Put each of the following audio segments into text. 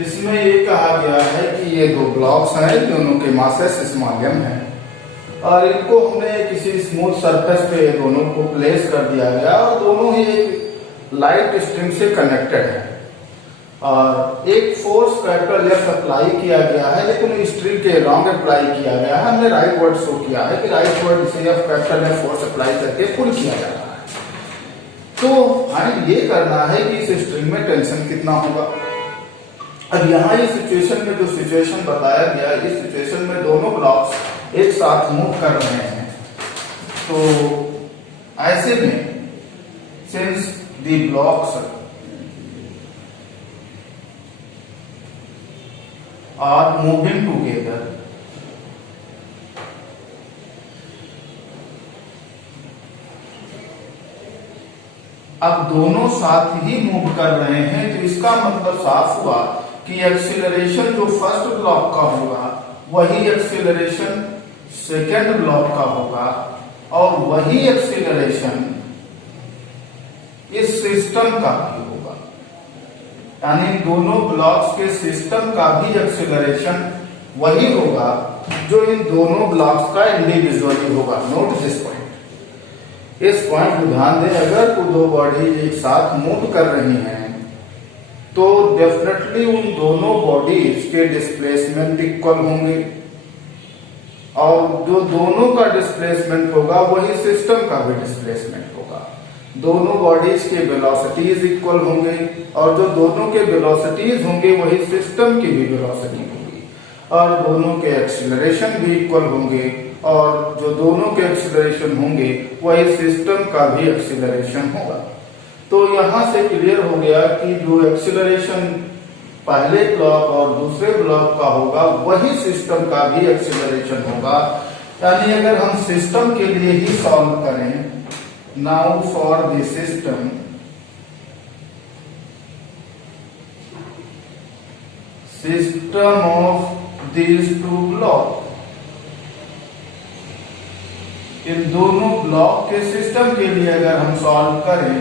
इसमें ये कहा गया है कि ये दो ब्लॉक्स हैं, दोनों के मासेस स्मॉल m है और इनको हमने किसी स्मूथ सरफेस पे दोनों को प्लेस कर दिया गया और दोनों ही एक लाइट स्ट्रिंग से कनेक्टेड है और एक फोर्स कैपिटल F अप्लाई किया गया है, लेकिन स्ट्रिंग के रॉन्ग अप्लाई किया गया है। हमने राइट वर्ड शो किया है कि राइट वर्ड से F capital F force apply करके पुल किया जा रहा है। तो हमें ये करना है कि इस स्ट्रिंग में टेंशन कितना होगा। अब यहाँ इस सिचुएशन में जो सिचुएशन बताया गया, इस सिचुएशन में दोनों ब्लॉक्स एक साथ मूव कर रहे हैं, तो ऐसे में since the blocks are moving together, अब दोनों साथ ही मूव कर रहे हैं, तो इसका मतलब साफ हुआ कि एक्सीलरेशन जो फर्स्ट ब्लॉक का होगा वही एक्सीलरेशन सेकेंड ब्लॉक का होगा और वही एक्सीलरेशन इस सिस्टम का भी होगा, यानी दोनों ब्लॉक्स के सिस्टम का भी एक्सीलरेशन वही होगा जो इन दोनों ब्लॉक्स का इंडिविजुअली होगा। नोट दिस पॉइंट, इस पॉइंट को ध्यान दें। अगर दो बॉडी एक साथ मूव कर रही हैं तो डेफिनेटली उन दोनों बॉडीज के डिस्प्लेसमेंट इक्वल होंगे और जो दोनों का डिस्प्लेसमेंट होगा वही सिस्टम का भी डिस्प्लेसमेंट होगा। दोनों बॉडीज के वेलोसिटीज इक्वल होंगे और जो दोनों के वेलोसिटीज होंगे वही सिस्टम की भी वेलोसिटी होगी और दोनों के एक्सीलरेशन भी इक्वल होंगे और जो दोनों के एक्सीलरेशन होंगे वही सिस्टम का भी एक्सीलरेशन होगा। तो यहां से क्लियर हो गया कि जो एक्सीलरेशन पहले ब्लॉक और दूसरे ब्लॉक का होगा वही सिस्टम का भी एक्सीलरेशन होगा। यानी अगर हम सिस्टम के लिए ही सॉल्व करें, now for the system, system of these two block, इन दोनों ब्लॉक के सिस्टम के लिए अगर हम सॉल्व करें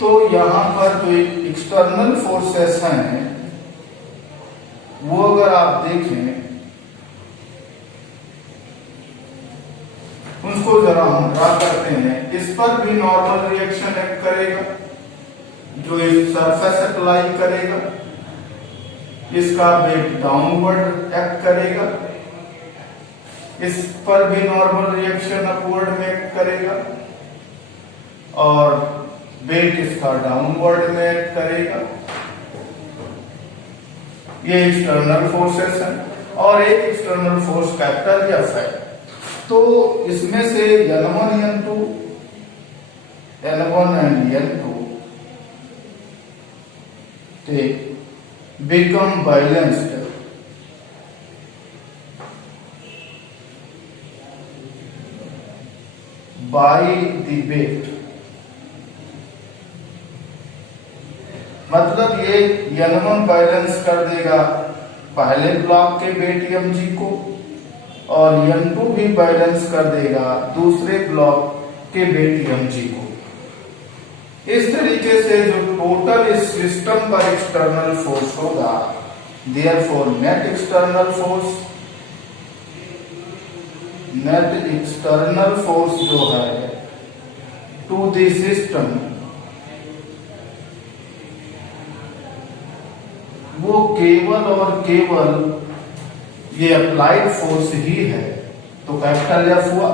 तो यहां पर जो एक्सटर्नल फोर्सेस हैं वो अगर आप देखें उसको जरा हम ड्रा करते हैं। इस पर भी नॉर्मल रिएक्शन एक्ट करेगा जो इस सरफेस अप्लाई करेगा, इसका वेट डाउनवर्ड एक्ट करेगा, इस पर भी नॉर्मल रिएक्शन अपवर्ड में एक्ट करेगा और वेट इसका डाउनवर्ड में एक्ट करेगा। ये एक्सटर्नल फोर्सेस हैं और एक एक्सटर्नल फोर्स कैपिटल F है। तो इसमें से N1 and N2 they become balanced by the weight। मतलब ये N1 बैलेंस कर देगा पहले ब्लॉक के वेट mg को और N2 भी बैलेंस कर देगा दूसरे ब्लॉक के वेट mg को। इस तरीके से जो टोटल इस सिस्टम पर एक्सटर्नल फोर्स होगा, देयरफॉर नेट एक्सटर्नल फोर्स जो है टू द सिस्टम वो केवल और केवल ये अप्लाइड फोर्स ही है, तो कैपिटल F हुआ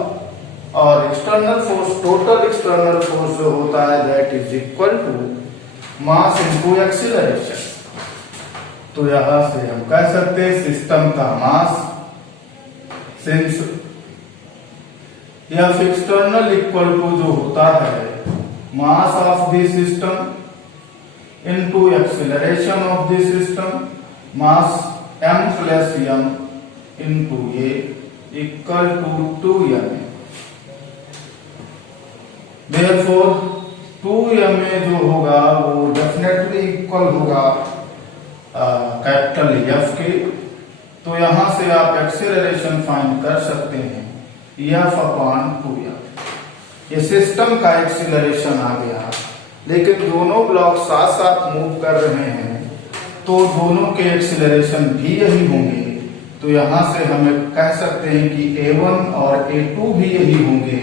और external force, total external force जो होता है that is equal to mass into acceleration. तो यहां से हम कह सकते हैं सिस्टम का mass since F external equal to जो होता है mass of the system into acceleration of the system, mass m plus m into a equal to 2m। Therefore 2ma जो होगा वो डेफिनेटली इक्वल होगा कैपिटल F के। तो यहां से आप एक्सेलरेशन फाइंड कर सकते हैं F/2m। ये सिस्टम का एक्सेलरेशन आ गया, लेकिन दोनों ब्लॉक साथ साथ मूव कर रहे हैं तो दोनों के एक्सीलरेशन भी यही होंगे। तो यहां से हम कह सकते हैं कि A1 और A2 भी यही होंगे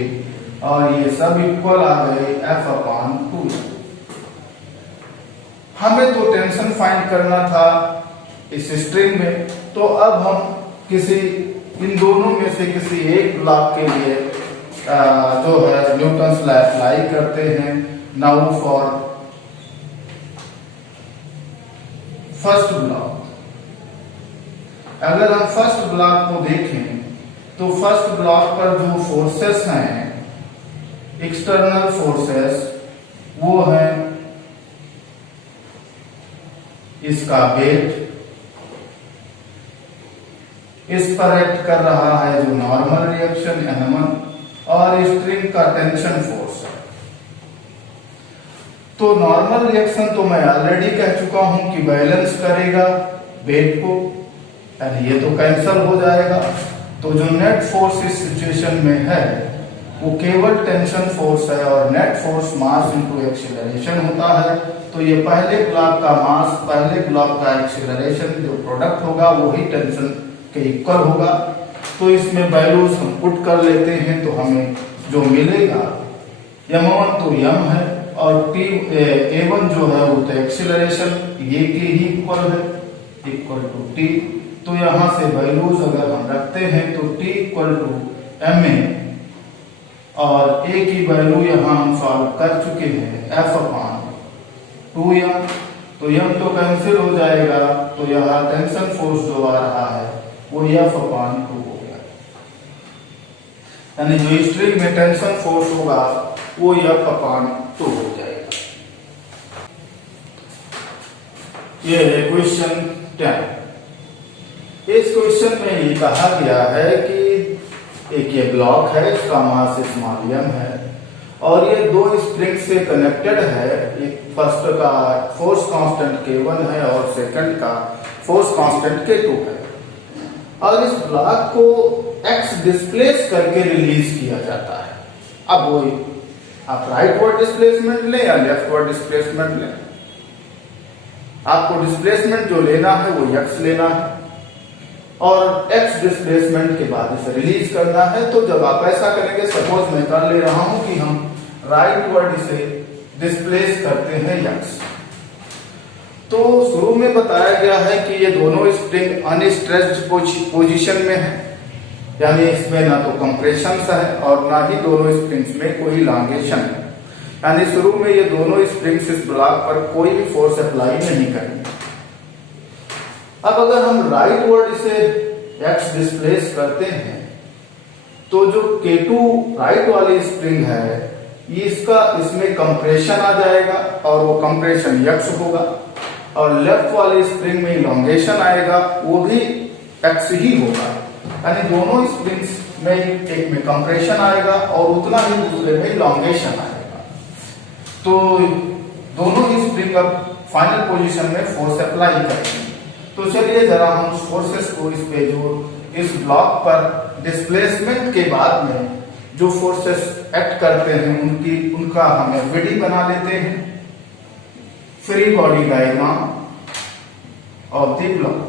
और ये सब इक्वल आ गए F/2। हमें तो टेंशन फाइंड करना था इस स्ट्रिंग में, तो अब हम किसी इन दोनों में से किसी एक ब्लॉक के लिए जो है न्यूटन्स लॉ अप्लाई करते हैं। नाउ फॉर फर्स्ट ब्लॉक, अगर हम फर्स्ट ब्लॉक को देखें तो फर्स्ट ब्लॉक पर जो फोर्सेस हैं, एक्सटर्नल फोर्सेस, वो है इसका वेट, इस पर एक्ट कर रहा है जो नॉर्मल रिएक्शन N1 और स्ट्रिंग का टेंशन फोर्स है। तो नॉर्मल रिएक्शन तो मैं ऑलरेडी कह चुका हूं कि बैलेंस करेगा वेट को, यानी ये तो कैंसल हो जाएगा। तो जो नेट फोर्स इस सिचुएशन में है वो केवल टेंशन फोर्स है और net force mass into acceleration होता है। तो ये पहले ब्लॉक का मास, पहले ब्लॉक का एक्सीलरेशन जो प्रोडक्ट होगा वही टेंशन के इक्वल होगा। तो इसमें वैल्यूज हम पुट कर लेते हैं तो हमें जो मिलेगा M1 तो M है और A1 जो है वो तो एक्सीलरेशन ये के ही इक्वल है, इक्वल टू T। तो यहां से वैल्यूज अगर हम रखते हैं तो T इक्वल टू Ma और A की वैल्यू यहां हम सॉल्व कर चुके हैं F/2M। तो M तो कैंसिल हो जाएगा, तो यह टेंशन फोर्स जो आ रहा है वो F/2 हो गया, यानी जो स्ट्रिंग में टेंशन फोर्स होगा वो F/2 हो जाएगा। ये है क्वेश्चन 10। इस क्वेश्चन में ये कहा गया है कि एक ये ब्लॉक है, इसका मास m है और ये दो स्प्रिंग से कनेक्टेड है। एक फर्स्ट का फोर्स कांस्टेंट K1 है और सेकंड का फोर्स कांस्टेंट K2 है और इस ब्लॉक को x डिस्प्लेस करके रिलीज किया जाता है। अब वो आप राइट वर्ड डिस्प्लेसमेंट लें या लेफ्ट वर्ड डिस्प्लेसमेंट लें, आपको डिस्प्लेसमेंट जो लेना है वो x लेना है और x डिस्प्लेसमेंट के बाद इसे रिलीज करना है। तो जब आप ऐसा करेंगे, सपोज मैं कर ले रहा हूं कि हम राइट वर्ड इसे डिस्प्लेस करते हैं x, तो शुरू में बताया गया है कि ये दोनों स्प्रिंग अनस्ट्रेच्ड पोजीशन में है, यानी इसमें ना तो कंप्रेशन है और ना ही दोनों स्प्रिंग्स में कोई इलांगेशन है, यानी शुरू में ये दोनों स्प्रिंग्स इस ब्लॉक पर कोई भी फोर्स अप्लाई नहीं करेंगे। अब अगर हम राइट वर्ड इसे x डिस्प्लेस करते हैं तो जो K2 राइट वाली स्प्रिंग है इसमें कंप्रेशन आ जाएगा और वो कंप्रेशन x होगा और लेफ्ट वाली स्प्रिंग में इलांगेशन आएगा, वो भी x ही होगा, यानी दोनों स्प्रिंग्स में एक में कंप्रेशन आएगा और उतना ही दूसरे में इलांगेशन आएगा। तो दोनों ही स्प्रिंग अब फाइनल पोजीशन में फोर्स अप्लाई करेंगे। तो चलिए जरा हम फोर्सेस को इस पे जो इस ब्लॉक पर डिस्प्लेसमेंट के बाद में जो फोर्सेस एक्ट करते हैं उनका हमें विडी बना लेते हैं। Free body diagram of the block.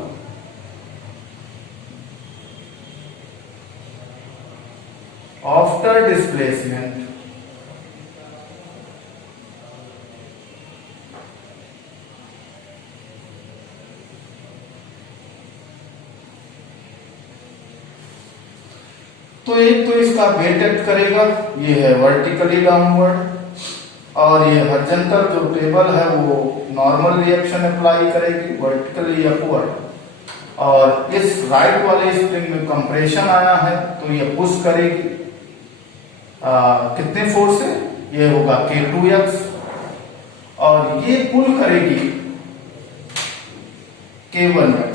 After displacement तो एक तो इसका वेट एक्ट करेगा, ये है वर्टिकली डाउनवर्ड और ये हॉरिजॉन्टल जो टेबल है वो नॉर्मल रिएक्शन अप्लाई करेगी वर्टिकली अपवर्ड और इस राइट वाले स्प्रिंग में कंप्रेशन आया है तो ये पुश करेगी कितने फोर्स से, ये होगा K2x और ये पुल करेगी K1x।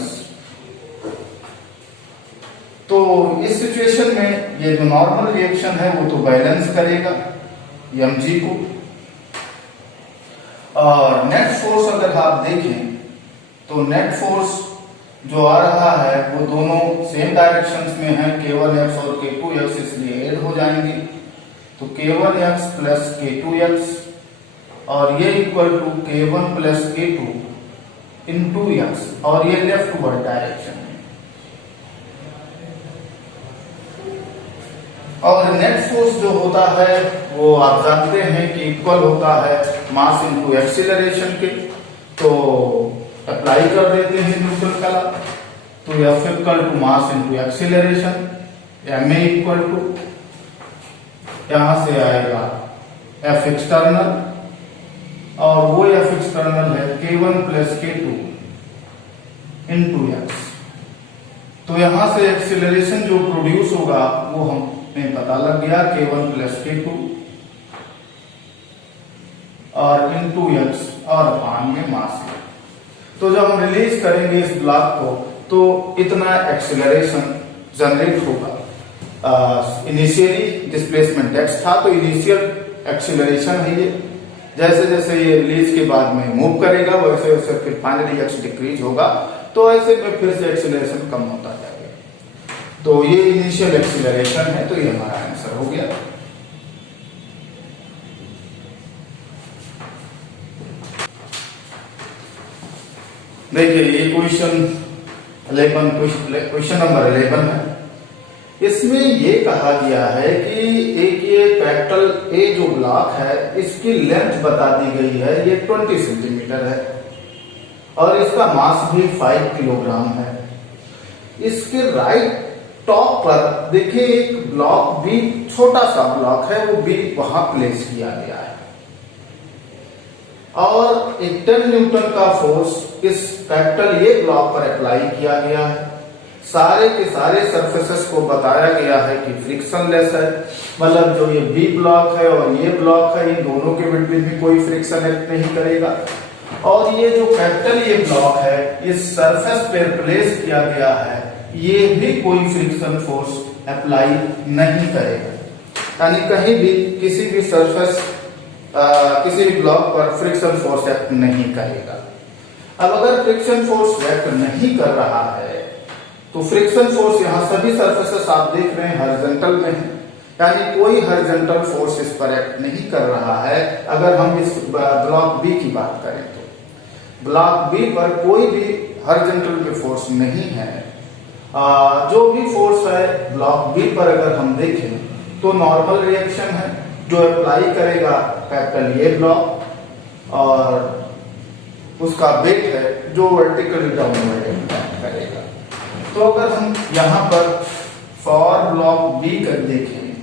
तो इस सिचुएशन में ये जो नॉर्मल रिएक्शन है वो तो बैलेंस करेगा mg को और नेट फोर्स अगर आप देखें तो नेट फोर्स जो आ रहा है वो दोनों सेम डायरेक्शंस में है, K1x और K2x, इसलिए ऐड हो जाएंगे। तो K1x प्लस K2x और ये equal to K1 plus K2 into x, और ये लेफ्ट वर्ड डायरेक्शन है। और नेट फोर्स जो होता है वो आप जानते हैं कि इक्वल होता है मास इंटू एक्सीलरेशन के। तो अप्लाई कर देते हैं न्यूटन का लॉ। तो F equal to mass into acceleration, ma equal to, यहां से आएगा F एक्सटर्नल, और वो F एक्सटर्नल है K1 plus K2 into x. तो यहां से एक्सीलरेशन जो प्रोड्यूस होगा वो हमें पता लग गया, K1 प्लस K2 और इंटू एक्स और अपान में मास। तो जब हम रिलीज करेंगे इस ब्लॉक को तो इतना एक्सीलरेशन जनरेट होगा। इनिशियली डिस्प्लेसमेंट x था तो इनिशियल एक्सीलरेशन है ये। जैसे जैसे ये रिलीज के बाद में मूव करेगा वैसे वैसे फिर फाइनली x डिक्रीज होगा, तो ऐसे में फिर से एक्सीलरेशन कम होता जाएगा। तो ये इनिशियल एक्सीलरेशन है, तो ये हमारा आंसर हो गया। देखिए ये क्वेश्चन नंबर 11 है। इसमें ये कहा गया है कि एक ये कैपिटल ए जो ब्लॉक है इसकी लेंथ बता दी गई है, ये 20 सेंटीमीटर है और इसका मास भी 5 किलोग्राम है। इसके राइट टॉप पर देखिए एक ब्लॉक भी, छोटा सा ब्लॉक है, वो भी वहां प्लेस किया गया है और एक 10 न्यूटन का फोर्स इस कैपिटल ए ब्लॉक पर अप्लाई किया गया है। सारे के सारे सरफेसेस को बताया गया है कि फ्रिक्शन लेस है, मतलब जो ये बी ब्लॉक है और ये ब्लॉक है इन दोनों के बीच में कोई फ्रिक्शन एक्ट नहीं करेगा। और ये जो कैपिटल ये ब्लॉक है इस सरफेस पर प्लेस किया गया है, ये भी कोई फ्रिक्शन फोर्स अप्लाई नहीं करेगा, यानी कहीं भी किसी भी सरफेस किसी भी ब्लॉक पर फ्रिक्शन फोर्स एक्ट नहीं करेगा। अब अगर फ्रिक्शन फोर्स एक्ट नहीं कर रहा है तो फ्रिक्शन फोर्स यहाँ सभी सरफेसेस आप देख रहे हैं हॉरिजॉन्टल में है, यानी कोई हॉरिजॉन्टल फोर्स इस पर एक्ट नहीं कर रहा है। अगर हम इस ब्लॉक बी की बात करें तो ब्लॉक बी पर कोई भी हॉरिजॉन्टल पे फोर्स नहीं है। जो भी फोर्स है ब्लॉक बी पर अगर हम देखें तो नॉर्मल रिएक्शन है जो अप्लाई करेगा कैपिटल ए ब्लॉक, और उसका वेट है जो वर्टिकली डाउनवर्ड इम्पैक्ट करेगा। तो अगर हम यहां पर फॉर ब्लॉक बी कर देखें,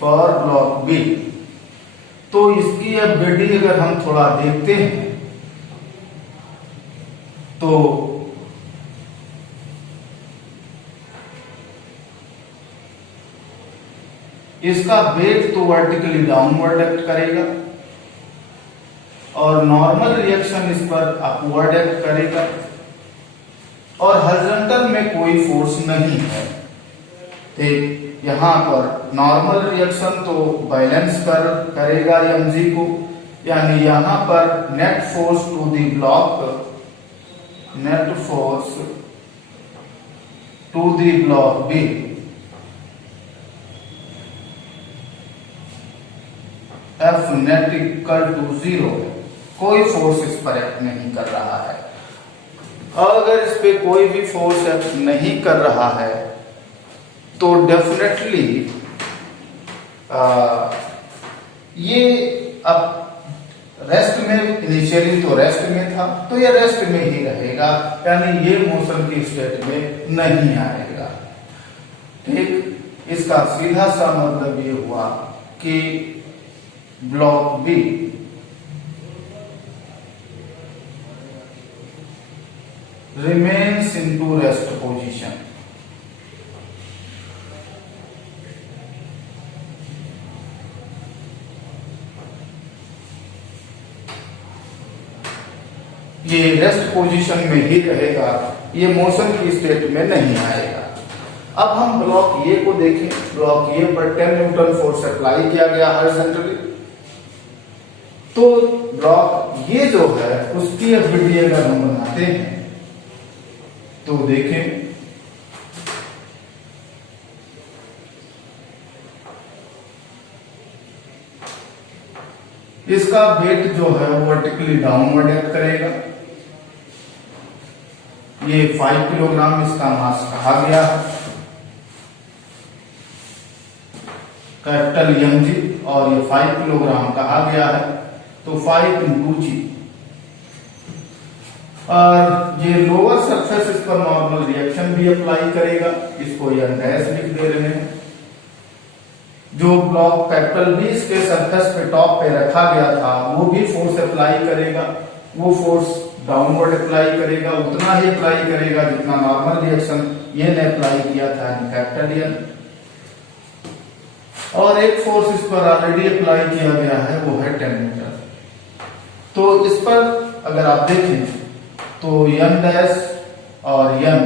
फॉर ब्लॉक बी, तो इसकी अब बीडी अगर हम थोड़ा देखते हैं तो इसका वेट तो वर्टिकली डाउनवर्ड एक्ट करेगा और नॉर्मल रिएक्शन इस पर अपवर्ड एक्ट करेगा और हॉरिजॉन्टल में कोई फोर्स नहीं है। ठीक, यहां पर नॉर्मल रिएक्शन तो बैलेंस करेगा mg को, यानी यहां पर net force to the block, net force to the block B F net equal to 0, कोई फोर्स इस पर एक्ट नहीं कर रहा है। और अगर इस पे कोई भी फोर्स एक्ट नहीं कर रहा है तो डेफिनेटली ये अब रेस्ट में, इनिशियली तो रेस्ट में था तो ये रेस्ट में ही रहेगा, यानी ये मोशन की स्टेट में नहीं आएगा। ठीक, इसका सीधा सा मतलब ये हुआ कि block B remains into rest position। ये रेस्ट पोजीशन में ही रहेगा, ये मोशन की स्टेट में नहीं आएगा। अब हम ब्लॉक ए को देखें। ब्लॉक ए पर 10 न्यूटन फोर्स अप्लाई किया गया हॉरिजॉन्टली, तो ब्लॉक ये जो है उसकी एबिलिटी अगर हम बनाते हैं तो देखें इसका वेट जो है वो वर्टिकली डाउनवर्ड एक्ट करेगा। ये 5 किलोग्राम इसका मास कहा गया है, कैपिटल एम जी, और ये 5 किलोग्राम कहा गया है, तो 5 इंटू जी। और ये लोअर सरफेस इस पर नॉर्मल रिएक्शन भी अप्लाई करेगा, इसको यह डैश लिख दे रहे हैं। जो ब्लॉक कैपिटल बी इसके सरफेस पे टॉप पे रखा गया था वो भी फोर्स अप्लाई करेगा, वो फोर्स डाउनवर्ड अप्लाई करेगा, उतना ही अप्लाई करेगा जितना नॉर्मल रिएक्शन ये ने अप्लाई किया था कैपिटल एन। और एक फोर्स इस पर ऑलरेडी अप्लाई किया गया है, वो है 10 मीटर। तो इस पर अगर आप देखें तो एन डैश और एन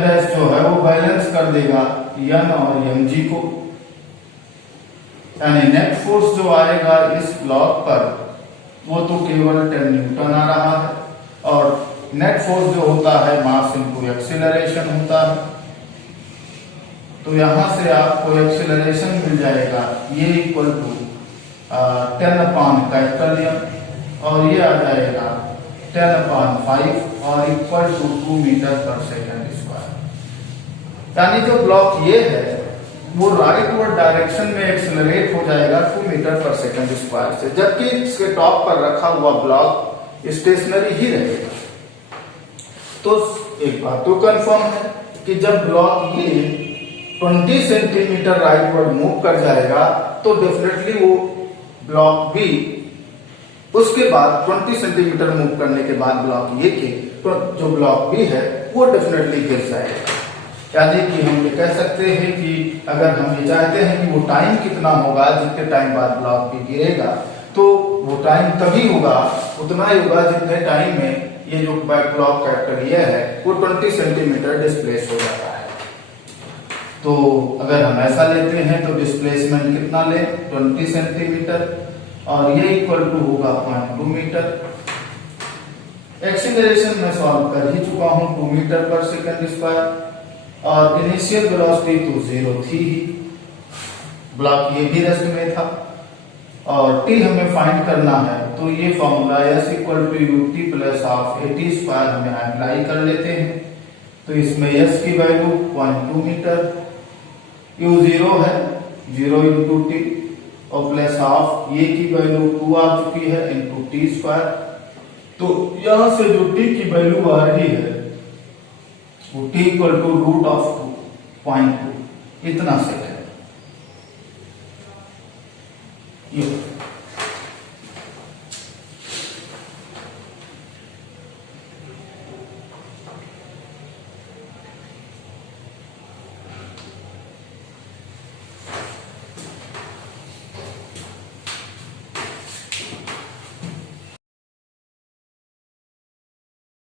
डैश जो है वो बैलेंस कर देगा एन और एम जी को, यानी नेट फोर्स जो आएगा इस ब्लॉक पर वो तो केवल 10 न्यूटन आ रहा है, और नेट फोर्स जो होता है मास इनटू एक्सीलरेशन होता है। तो यहां से आपको एक्सीलरेशन मिल जाएगा, ये equal to 10 upon capital M, और ये आ जाएगा 10 अपॉन 5 और equal to 2 metre per second square. यानी जो ब्लॉक ये है वो राइटवर्ड डायरेक्शन में एक्सेलरेट हो जाएगा 2 मीटर पर सेकेंड स्क्वायर से, जबकि इसके टॉप पर रखा हुआ ब्लॉक स्टेशनरी ही रहेगा। तो एक बात तो कंफर्म है कि जब ब्लॉक ये 20 सेंटीमीटर राइटवर्ड मूव कर जाएगा तो डेफिनेटली वो ब्लॉक बी उसके बाद 20 सेंटीमीटर मूव करने के बाद ब्लॉक ए के जो ब्लॉक बी है वो डेफिनेटली गिर जाएगा। यानी कि हम ये कह सकते हैं कि अगर हम ये चाहते हैं कि वो टाइम कितना होगा जितने टाइम बाद ब्लॉक बी गिरेगा, तो वो टाइम तभी होगा, उतना ही होगा जितने टाइम में ये जो ब्लॉक कैपिटल ये है वो 20 सेंटीमीटर डिस्प्लेस हो जाता है। तो अगर हम ऐसा लेते हैं तो डिस्प्लेसमेंट कितना ले 20 सेंटीमीटर, और ये इक्वल टू होगा 0.2 मीटर। एक्सीलरेशन में सॉल्व कर ही चुका हूं 2 मीटर पर सेकेंड स्क्वायर, और इनिशियल वेलोसिटी तो 0 थी ही, ब्लॉक ये भी रेस्ट में था, और टी हमें फाइंड करना है। तो ये formula s equal to u t plus half a t square हमें अप्लाई कर लेते हैं। तो इसमें s की वैल्यू 0.2 मीटर, u 0 है 0 इंटू टी, और प्लस ऑफ ये की वैल्यू 2 आ चुकी है इंटू टी स्क्वायर। तो यहां से जो टी की वैल्यू आ रही है वो t equal to root of 0.2 इतना से है। ये